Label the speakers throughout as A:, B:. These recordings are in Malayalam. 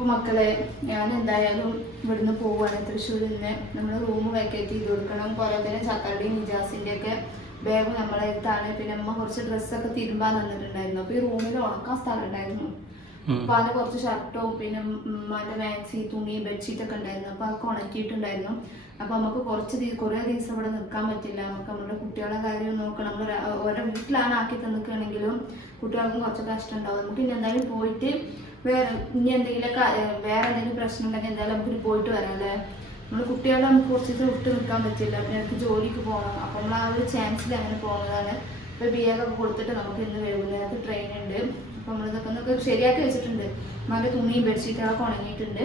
A: അപ്പോൾ മക്കളെ ഞാൻ എന്തായാലും ഇവിടുന്ന് പോവുകയാണ് തൃശ്ശൂരിൽ നിന്ന് നമ്മൾ റൂം വെക്കേറ്റ് ചെയ്ത് കൊടുക്കണം. പോലെ തന്നെ ചക്കാടിയും നിജാസിന്റെ ഒക്കെ ബാഗ് നമ്മളെ അടുത്താണ്. പിന്നെ അമ്മ കുറച്ച് ഡ്രസ്സൊക്കെ തിരുമ്പാൻ തന്നിട്ടുണ്ടായിരുന്നു. അപ്പോൾ ഈ റൂമിൽ ഉണക്കാൻ സ്ഥലം ഉണ്ടായിരുന്നു. അപ്പോൾ അതിന് കുറച്ച് ഷർട്ടും പിന്നെ മറ്റേ മാക്സി തുണി ബെഡ്ഷീറ്റ് ഒക്കെ ഉണ്ടായിരുന്നു. അപ്പൊ അതൊക്കെ ഉണക്കിയിട്ടുണ്ടായിരുന്നു. അപ്പൊ നമുക്ക് കുറച്ച് കുറെ ദിവസം ഇവിടെ നിൽക്കാൻ പറ്റില്ല. നമുക്ക് നമ്മുടെ കുട്ടികളുടെ കാര്യം നോക്കണം. നമ്മൾ ഓരോ വീട്ടിലാണ് ആക്കി തന്നിക്കുകയാണെങ്കിലും കുട്ടികൾക്കും കുറച്ച് കഷ്ടം ഉണ്ടാവും. നമുക്ക് ഇനി എന്തായാലും പോയിട്ട് വേറെ ഇനി എന്തെങ്കിലും വേറെ എന്തെങ്കിലും പ്രശ്നം ഉണ്ടെങ്കിൽ എന്തായാലും നമുക്ക് പോയിട്ട് വരാം അല്ലേ? നമ്മൾ കുട്ടികളെ നമുക്ക് കുറച്ച് ദിവസം വിട്ട് നിൽക്കാൻ പറ്റില്ല. പിന്നെ എനിക്ക് ജോലിക്ക് പോകണം. അപ്പോൾ നമ്മൾ ആ ഒരു ചാൻസിൽ അങ്ങനെ പോകുന്നതാണ്. ഇപ്പോൾ ബി എ ഒക്കെ കൊടുത്തിട്ട് നമുക്ക് ഇന്ന് വൈകുന്നേരത്ത് ട്രെയിൻ ഉണ്ട്. അപ്പോൾ നമ്മളിതൊക്കെ ഒന്നൊക്കെ ശരിയാക്കി വെച്ചിട്ടുണ്ട്. ഉമ്മാന്റെ തുണിയും ബെഡ്ഷീറ്റുകളൊക്കെ ഉണങ്ങിയിട്ടുണ്ട്.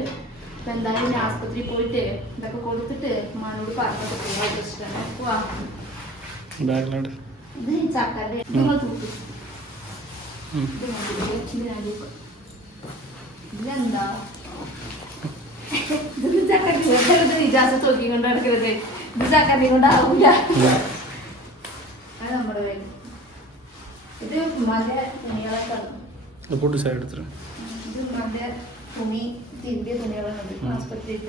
A: അപ്പോൾ എന്തായാലും ഞാൻ ആസ്പത്രിയിൽ പോയിട്ട് ഇതൊക്കെ കൊടുത്തിട്ട് ഉമ്മാനോട് പറഞ്ഞൊക്കെ പോകാൻ വെച്ചിട്ടാണ് പോവാ. ഇത് ചക്കന്റെ നിങ്ങൾ തൂക്കി. തൂക്കാം. ഇതെന്താ? ഇത് ചക്കന്റെ വെറുതെ ഇജാസത്ത് നോക്കിക്കൊണ്ട് നടക്കരുത്. ഇത് ചക്കന്റെ കൊണ്ടാവില്ല അത് നമ്മുടെ. ഇത് ഉമ്മാന്റെ തുണികളൊക്കെ
B: കൂട്ടി സൈഡ് എടുത്തിട്ട്
A: തുണി തിരുമ്പിയ തുണികളുണ്ട്
B: ഉം.
A: ആസ്പത്രിയിൽ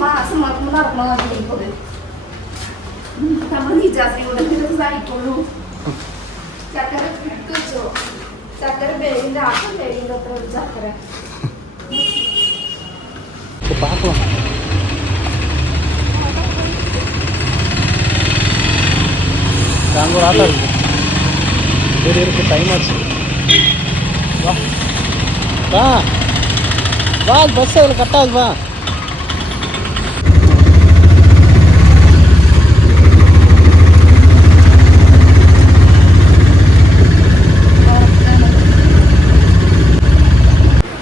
A: മാസം മറക്കുമ്പോൾ നടക്കണമെന്നാണ് എനിക്കത് നമ്മൾ നിജാസിനെ കൊണ്ട് സഹായിക്കുള്ളൂ ചക്കര ചക്കര ബേഗിന്റെ ആദ്യം ബേഗിന്റെ അത്ര ചക്കര.
B: அங்கே ஒரு ஆட்டோ இருக்கு. சரி இருக்கு. டைம் ஆச்சு. வா. வா. வா பஸ் அதில் கட்டாது வா.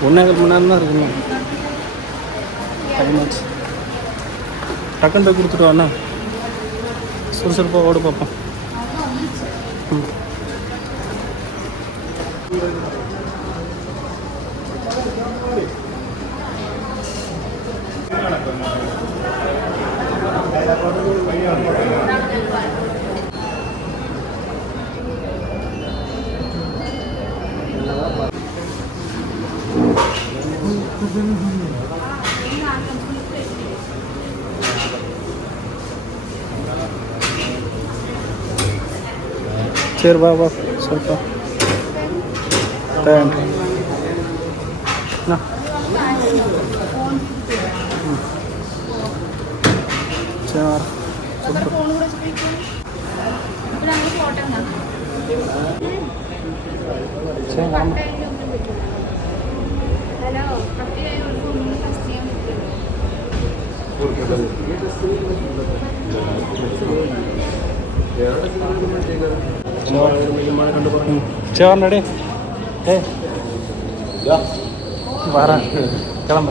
B: ஒன்றேகால் மணி நேரம் தான் இருக்குங்க டைம் ஆச்சு. டக்குன்னு போய் கொடுத்துட்டு வாண்ணா. சுறுசுறுப்பாக ஓடு பார்ப்போம் ಸೇರ್ ಬಾಬಾ ಸ್ವಲ್ಪ ಥ್ಯಾಂಕ್
A: ಯು ചെയ്യാൻ
B: ചേർന്നടി ഏ? പറ കിളമ്പ.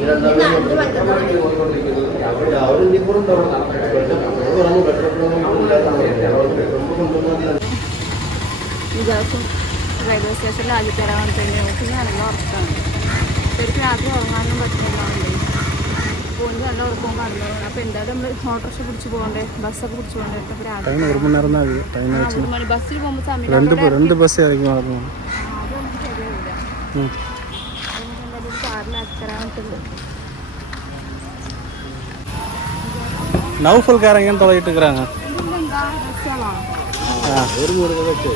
A: ഈ റെയിൽവേ സ്റ്റേഷനിൽ ആദ്യം തരാൻ തന്നെ ഓട്ടിന് നല്ല ഉറപ്പാണ് ശരിക്കും രാത്രി ഉറങ്ങാനും പറ്റുന്നുണ്ടാവില്ലേ പോകുന്നത് നല്ല ഉറക്കവും അപ്പോൾ എന്തായാലും നമ്മൾ ഓട്ടോറിക്ഷ പിടിച്ച് പോകണ്ടേ ബസ്സൊക്കെ പിടിച്ച് പോകണ്ടേ അപ്പോൾ രാത്രി ബസ്സിൽ പോകുമ്പോൾ സമയം രണ്ട് ബസ് ആയിരിക്കും అక్కడ
B: ఉంటుంది நவுஃபல் இருக்கிறாங்க ஒரு நூறு
C: வச்சு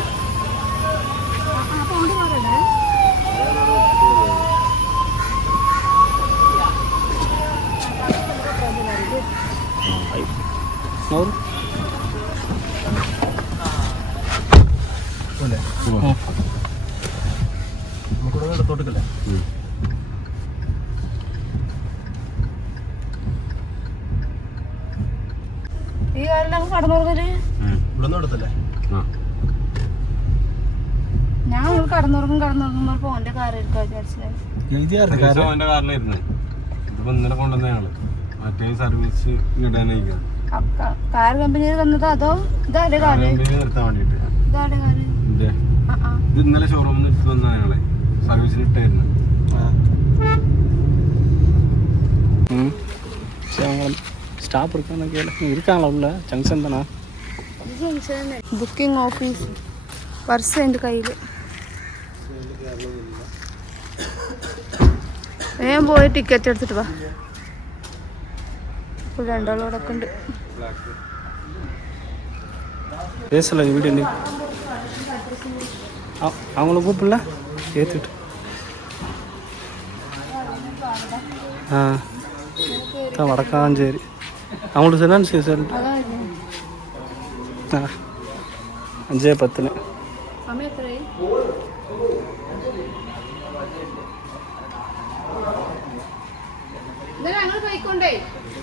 C: കടന്നുറങ്ങൽ?
A: ഞാൻ കടന്നുറങ്ങും കടന്നുറങ്ങുമ്പോൾ
B: ഞങ്ങൾ മറ്റേ സർവീസ്
A: കാർ കമ്പനിയിൽ തന്നതോ അതോ ഇതാരുടെ കാറ്
B: കമ്പനി
A: ഇതാരുടെ കാറ്
B: ഇത് ഇന്നലെ ഷോറൂമിൽ എടുത്ത് വന്ന ഞങ്ങളെ സർവീസിന് ഇട്ടായിരുന്നു. ஸ்டாப் இருக்கான்னு கேளு இருக்காங்களா உள்ள ஜங்ஷன் தானே
A: ബുക്കിംഗ് ഓഫീസ് പർസ് എൻ്റെ കയ്യിൽ വേഗം പോയി ടിക്കറ്റ് എടുത്തിട്ട് വാ ഇപ്പോൾ രണ്ടാളോടൊക്കെ ഉണ്ട്
B: பேசல வீடியோ நீ அ- அவங்கள கூப்பிடல ஏற்றுட்டு ஆ தான் வடக்காஞ்சேரி அவங்களுக்கு சொன்னான்னு சரி சொல்லிட்டு அஞ்சே பத்துன்னு.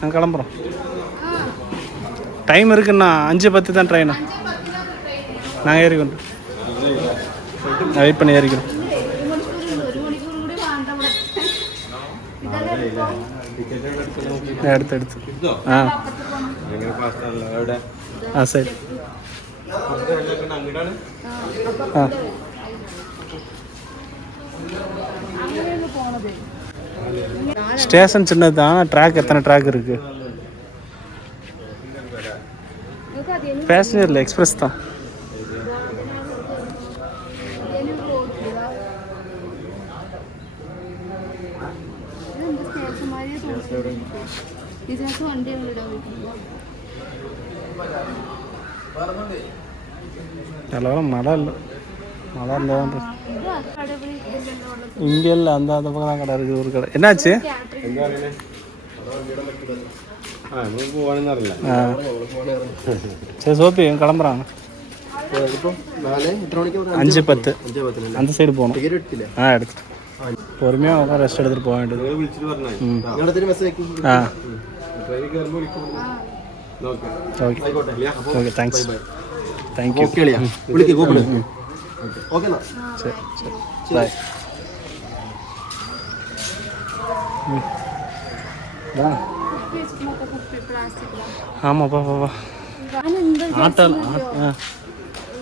B: நாங்கள் கிளம்புறோம். டைம் இருக்குண்ணா. அஞ்சு பத்து தான் ட்ரெயினா நாங்கள் ஏறிக்கொண்டு. நான் வெயிட் பண்ணி ஏறிக்கிறோம்.
A: ഇപ്പൊ
B: நான் எடுத்து எடுத்து ஆ ஆ சரி ആ
A: അങ്ങനെയാണ് പോണത്
B: ஸ்டேஷன் சின்னது தான் ட்ராக் எத்தனை ட்ராக் இருக்கு
A: നിങ്ങൾക്ക് അതിന്
B: பேசஞ்சரில் எக்ஸ்பிரஸ் தான்
A: ഇതിനകത്ത് വണ്ടി വിടാൻ പറ്റുമോ
B: எல்லாரும் மழை இல்லை மழை இருந்தால் தான்
A: ഇത് അക്കടവിളി ഇതെല്ലാം ഉള്ളത്
B: இங்கே இல்லை அந்த அந்த பக்கம் தான் கடை இருக்குது ஒரு கடை என்னாச்சு
A: കാറ്ററിംഗ്
B: ஆ சரி சோப்பி கிளம்புறாங்க
C: ഇപ്പം നാളെ എത്ര മണിക്ക്
B: அஞ்சு பத்து
C: അഞ്ചേ പത്തിനല്ലേ
B: அந்த சைடு போகணும்
C: ടിക്കറ്റ് എടുത്തില്ലേ
B: ஆ எடுத்துட்டு பொறுமையாக உட்கார ரெஸ்ட் எடுத்துகிட்டு போக வேண்டியது ம்
C: ഞങ്ങളുടെ മെസ്സേജ് അയക്കും
B: ஆ
A: ആ
B: ஓகே
C: ആയിക്കോട്ടെ
B: ஓகே தேங்க்ஸ் தேங்க்யூ
C: ഓക്കെ അളിയാ വിളിക്കേ ഗോപിന് ഓക്കെ എന്നാ
B: சரி சரி பாய் ம் வா
A: കുപ്പി വെച്ചിട്ട് കുപ്പി പ്ലാസ്റ്റിക്
B: ஆமாப்பா பாப்பா
A: ഞാൻ എന്താ
B: ஆட்டோ ஆ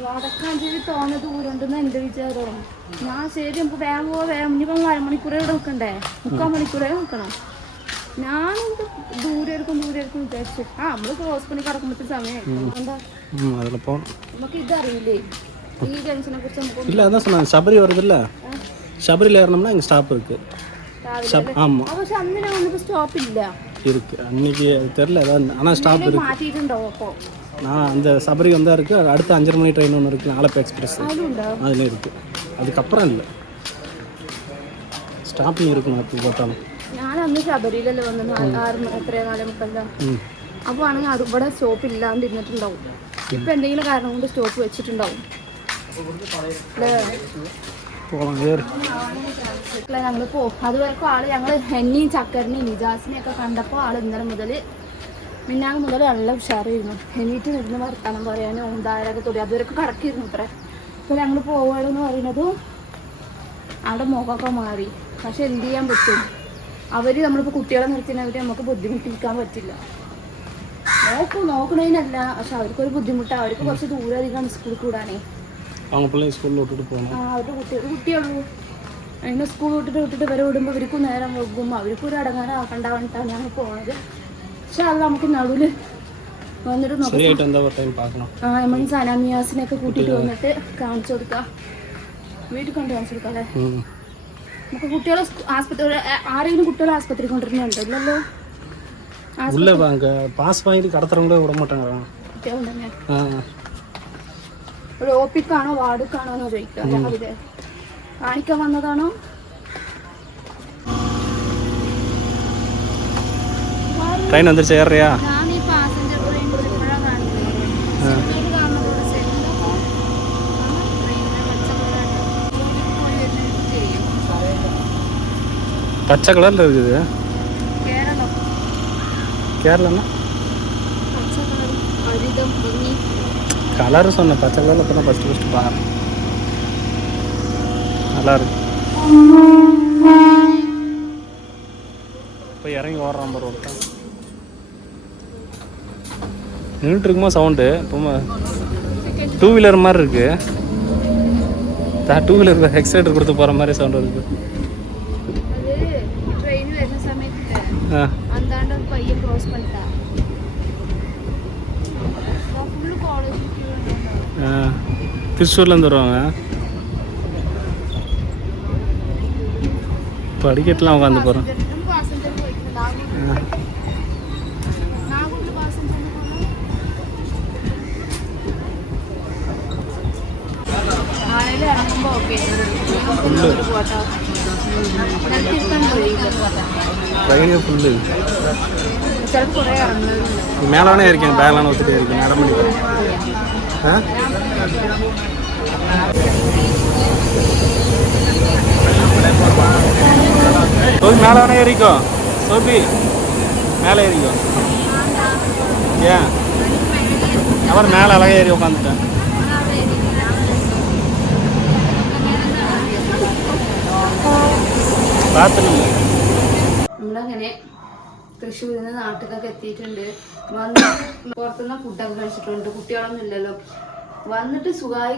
A: വടക്കാഞ്ചേരി തോന്ന ദൂരമുണ്ടെന്ന് എൻ്റെ വിചാരം ഞാൻ ശരി നമുക്ക് വേഗം പോവാ വേഗം ഇനിയിപ്പം അരമണിക്കൂർ ഇവിടെ നിൽക്കണ്ടേ മുക്കാൽ മണിക്കൂറേ നിൽക്കണം ഞാനെന്ത് ദൂരെ എടുക്കും ദൂരെ എടുക്കും വിചാരിച്ചു ആ നമ്മൾ ക്രോസ് പണി കടക്കുമ്പോഴത്തെ സമയം എന്താ
B: ம் அதில் போகணும்
A: നമുക്ക് ഇതറിയില്ലേ ഈ ജംഗ്ഷനെ കുറിച്ച് നമുക്ക്
B: இல்லை அதான் சொன்னாங்க சபரி வருதுல்ல சபரியில் ஏறினோம்னா இங்கே ஸ்டாப் இருக்குது
A: രാവിലെ
B: ஷப் ஆமாம்
A: ആ, പക്ഷെ അന്ന് ഞാൻ വന്നപ്പോൾ സ്റ്റോപ്പ് ഇല്ല
B: இருக்கு அன்னைக்கு அது தெரில அதான் ஆனால் ஸ்டாப் இருக்கு
A: മാറ്റിയിട്ടുണ്ടോ അപ്പോൾ
B: நான் அந்த சபரி வந்தா இருக்கு அடுத்த அஞ்சரை மணி ட்ரெயின் ஒன்று இருக்கு ஆலப்ப எக்ஸ்பிரஸ்
A: അതിലുണ്ടോ
B: அதில் இருக்கு அதுக்கப்புறம் இல்லை ஸ்டாப்பிங் இருக்கும் அப்படி பார்த்தாலும்
A: ഞാൻ അന്ന് ശബരിയിലല്ലേ വന്നത് നാ- ആറ് മ- എത്രയാ നാലേ മുക്കല്ല
B: ம்
A: അപ്പോൾ ആണെങ്കിൽ അത് ഇവിടെ സ്റ്റോപ്പ് ഇല്ലാണ്ട് ഇരുന്നിട്ടുണ്ടാവും ഇപ്പൊ എന്തെങ്കിലും കാരണം കൊണ്ട് സ്റ്റോപ്പ് വെച്ചിട്ടുണ്ടാവും അല്ലേ
B: പോകണം കയറി
A: ഞങ്ങൾ പോകും അതുവരെക്കും ആൾ ഞങ്ങൾ എന്നെയും ചക്കറിനെയും നിജാസിനെയും ഒക്കെ കണ്ടപ്പോൾ ആൾ ഇന്നലെ മുതൽ മിന്നാങ് മുതൽ നല്ല ഉഷാറായിരുന്നു. എണീറ്റ് നിന്ന് വർത്തമാനം പറയാനും ഓന്താരൊക്കെ തൊടി. അതുവരെക്കും കടക്കിയിരുന്നു ഇത്ര. അപ്പോൾ ഞങ്ങൾ പോവുകയെന്ന് പറയുന്നത് അവിടെ മുഖമൊക്കെ മാറി. പക്ഷെ എന്ത് ചെയ്യാൻ പറ്റും? അവർ നമ്മളിപ്പോൾ കുട്ടികളെ നിർത്തിനവർ നമുക്ക് ബുദ്ധിമുട്ടിക്കാൻ പറ്റില്ല. നോക്കും നോക്കണതിനല്ല പക്ഷെ അവർക്കൊരു ബുദ്ധിമുട്ടാണ് അവർക്ക് കുറച്ച് ദൂരം അധികം സ്കൂളിൽ കൂടാനേ.
B: அவங்க பிள்ளைங்க ஸ்கூலில் விட்டுட்டு போகணும்
A: ആ അവരുടെ കുട്ടികൾ കുട്ടിയുള്ളൂ അതിനെ സ്കൂൾ വിട്ടിട്ട് വിട്ടിട്ട് വരെ വിടുമ്പോൾ അവർക്കും നേരം വെക്കും അവർക്കും ഒരു അടങ്ങാനാക്കണ്ട പറഞ്ഞിട്ടാണ് ഞങ്ങൾ പോണത് പക്ഷെ അത് നമുക്ക് നടുവിൽ വന്നിട്ട് നോക്കാം
B: சரியாயிட்டு வந்தால் ஒரு டைம் பார்க்கலாம்
A: ആ നമ്മൾ സനാമിയാസിനെയൊക്കെ കൂട്ടിയിട്ട് വന്നിട്ട് കാണിച്ചു കൊടുക്കാം വീട്ടിൽ കൊണ്ട് കാണിച്ചു കൊടുക്കാം അല്ലേ
B: ம்
A: നമുക്ക് കുട്ടികളെ സ്കൂ- ആസ്പത്രി ആ- ആരെങ്കിലും കുട്ടികളെ ആസ്പത്രി കൊണ്ടുവരുന്നുണ്ടോ ഇല്ലല്ലോ
B: உள்ளே அங்கே பாஸ் வாங்கிட்டு கடத்துறவங்களே விட மாட்டாங்க
A: കുട്ടികളുണ്ടെന്നെ
B: ஆ
A: ഒരു ഓപ്പിക്കാണോ വാർഡിക്കാണോ എന്ന് ചോദിക്കുക രാവിലെ കാണിക്കാൻ വന്നതാണോ
B: ட்ரெயின் வந்துருச்சு ஏறியா
A: ഞാൻ ഈ പാസഞ്ചർ ട്രെയിൻ ഇപ്പോഴാണ് കാണിക്കുന്നത് സിനിമയിൽ കാണുന്നതോടെ സെറ്റിലൊക്കെ ട്രെയിനിനെ പച്ചക്കളറായിട്ട് പോയി വരുന്നത് ചെയ്യും
B: பச்சை கலரில் இருக்குது
A: കേരളം
B: கேரளாண்ணா
A: പച്ചക്കളർ ഹരിതം ഭംഗി
D: கலர் சொன்னேன் பச்சை கலரில் இப்போ தான் ஃபஸ்ட்டு ஃபஸ்ட்டு பார்க்குறேன் நல்லாயிருக்கு இப்போ இறங்கி ஓடுறான் பாரு ஒருத்தன். நின்றுட்டு இருக்குமா சவுண்டு? இப்போ டூ வீலர் மாதிரி இருக்குது டூ வீலர் எக்ஸைட்டர் கொடுத்து போகிற மாதிரி சவுண்ட்
A: வருது
D: ஆ. திருச்சூர்லேருந்து வருவாங்க இப்போ அடிக்கட்டுலாம் உட்காந்து போகிறோம்
A: പാസഞ്ചർ പോയിട്ടുണ്ട് നാഗൂർ നാഗൂരിൽ പാസഞ്ചർ ആനയിൽ ഇറങ്ങുമ്പോൾ ഓക്കെ
D: சோபி மேலே வேணா ஏறிக்கோ சோபி மேலே ஏறிக்கோ ஏன் அவர் மேலே அழகாக ஏறி உட்காந்துட்டேன் பார்த்துருங்க
A: തൃശ്ശൂരിൽ നിന്ന് നാട്ടിലൊക്കെ എത്തിയിട്ടുണ്ട്. വന്ന് പുറത്തുനിന്ന് ഫുഡൊക്കെ കഴിച്ചിട്ടുണ്ട്. കുട്ടികളൊന്നും ഇല്ലല്ലോ. വന്നിട്ട് സുഖമായി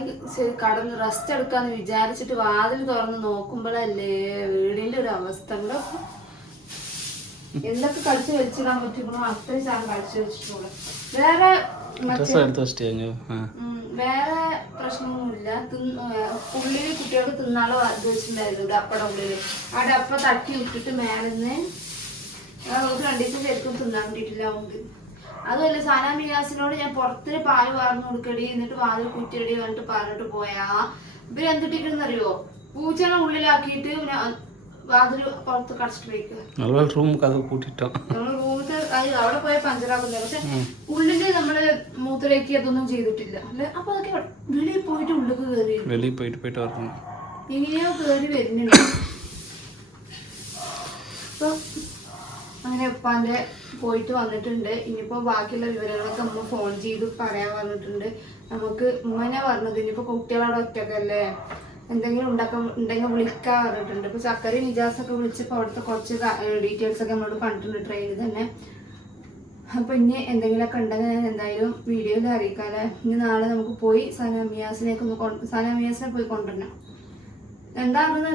A: കടന്ന് റെസ്റ്റ് എടുക്കാന്ന് വിചാരിച്ചിട്ട് വാതിൽ തുറന്ന് നോക്കുമ്പോഴല്ലേ വീടിന്റെ ഒരു അവസ്ഥ. എന്തൊക്കെ കടിച്ചു വലിച്ചിടാൻ പറ്റുമ്പോഴും അത്രയും സാധനം കടിച്ചു വെച്ചിട്ടുള്ളൂ വേറെ വേറെ പ്രശ്നമൊന്നുമില്ല. ഉള്ളിൽ കുട്ടികൾക്ക് തിന്നാളോ വെച്ചിട്ടുണ്ടായിരുന്നു. ഡപ്പയുടെ ഉള്ളിൽ. ആ ഡപ്പ തട്ടി വിട്ടിട്ട് മേലെന്ന് ശരിക്കും തിന്നാൻ വേണ്ടിയിട്ടില്ല അതുമല്ല സാനാ മിയാസിനോട് ഞാൻ പുറത്തിന് പാൽ വാർന്നു കൊടുക്കടി എന്നിട്ട് വാതിൽ കുറ്റിയടി കണ്ടിട്ട് പറഞ്ഞിട്ട് പോയാ. ഇവർ എന്തിട്ടിരിക്കുന്നറിയോ പൂച്ചനെ ഉള്ളിലാക്കിയിട്ട് വാതിൽ പുറത്ത് കടച്ചിട്ട് നമ്മൾ റൂമിൽ അവിടെ പോയ പഞ്ചറാകുന്നില്ല പക്ഷെ ഉള്ളിൽ നമ്മൾ മൂത്രയ്ക്ക് അതൊന്നും ചെയ്തിട്ടില്ല. അല്ലെ? അപ്പൊ അതൊക്കെ വെളിയിൽ പോയിട്ട് ഉള്ളിക്ക് കയറി
D: വെളിയിൽ പോയിട്ട് പോയിട്ട്
A: ഇങ്ങനെയോ കയറി വരുന്നുണ്ട്. അപ്പൊ അങ്ങനെ ഉപ്പാന്റെ പോയിട്ട് വന്നിട്ടുണ്ട്. ഇനിയിപ്പോ ബാക്കിയുള്ള വിവരങ്ങളൊക്കെ നമ്മൾ ഫോൺ ചെയ്ത് പറയാൻ വന്നിട്ടുണ്ട്. നമുക്ക് ഉമ്മനെ പറഞ്ഞത് ഇനിയിപ്പോ കുട്ടികളവിടെ ഒറ്റക്കല്ലേ? എന്തെങ്കിലും ഉണ്ടാക്കാൻ ഉണ്ടെങ്കിൽ വിളിക്കാൻ പറഞ്ഞിട്ടുണ്ട്. ഇപ്പൊ ചക്കര നിജാസ് ഒക്കെ വിളിച്ചപ്പോ അവിടുത്തെ കുറച്ച് ഡീറ്റെയിൽസ് ഒക്കെ നമ്മളോട് പറഞ്ഞിട്ടുണ്ട് ട്രെയിനിൽ തന്നെ. അപ്പൊ ഇനി എന്തെങ്കിലുമൊക്കെ ഉണ്ടെങ്കിൽ ഞാൻ എന്തായാലും വീഡിയോയിൽ അറിയിക്കാല്ലേ ഇനി നാളെ നമുക്ക് പോയി സനാമിയാസിനേക്ക് ഒന്ന് കൊണ്ട് സനാമിയാസിനെ പോയി കൊണ്ടുവരണം. എന്താണെന്ന്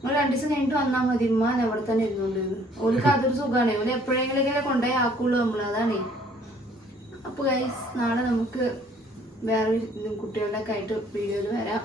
A: നമ്മൾ രണ്ടു ദിവസം കഴിഞ്ഞിട്ട് വന്നാൽ മതി. ഉമ്മ അവിടെ തന്നെ ഇരുന്നുണ്ട് ഓർക്ക് അതൊരു സുഖമാണ് ഓൽ എപ്പോഴെങ്കിലും കൊണ്ടുപോയി ആക്കുള്ളൂ നമ്മൾ അതാണേ. അപ്പൊ ഗൈസ് നാളെ നമുക്ക് വേറെ കുട്ടികളുടെ ഒക്കെ ആയിട്ട് വീഡിയോയിൽ വരാം.